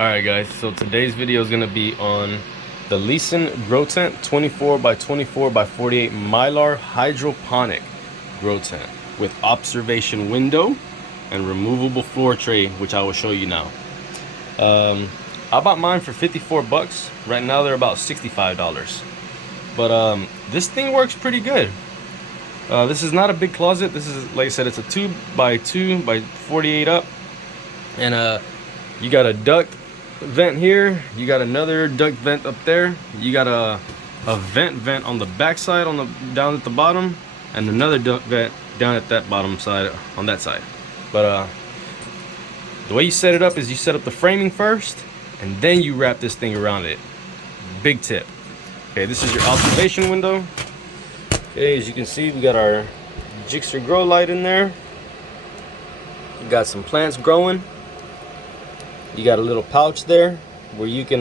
Alright guys, so today's video is going to be on the Leasen Grow Tent 24x24x48 Mylar Hydroponic Grow Tent with observation window and removable floor tray, which I will show you now. I bought mine for 54 bucks. Right now they're about $65. But this thing works pretty good. This is not a big closet. This is, like I said, it's a 2x2x48 up. And you got a duct vent here, you got another duct vent up there, you got a vent on the back side, down at the bottom, and another duct vent down at that bottom side on that side. But the way you set it up is you set up the framing first and then you wrap this thing around it. Big tip. Okay, this is your observation window. Okay, as you can see, we got our Jixer grow light in there. You got some plants growing. You got a little pouch there where you can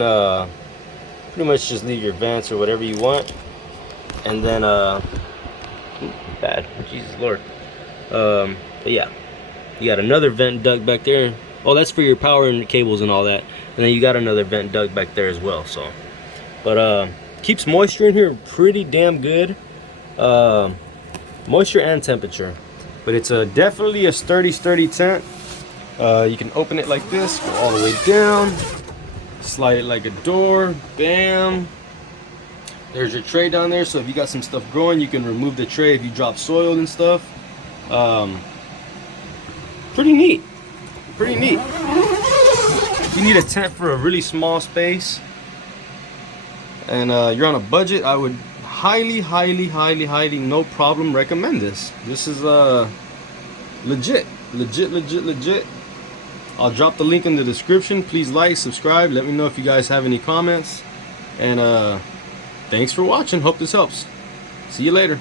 pretty much just leave your vents or whatever you want. And then bad, Jesus Lord. But yeah, you got another vent duct back there. Oh, that's for your power and cables and all that. And then you got another vent duct back there as well. So, but keeps moisture in here pretty damn good. Moisture and temperature. But it's definitely a sturdy tent. You can open it like this, go all the way down, slide it like a door, bam. There's your tray down there, so if you got some stuff growing, you can remove the tray if you drop soil and stuff. Pretty neat, pretty neat. If you need a tent for a really small space and you're on a budget, I would highly, no problem recommend this. This is legit. I'll drop the link in the description. Please like, subscribe, let me know if you guys have any comments, and thanks for watching. Hope this helps. See you later.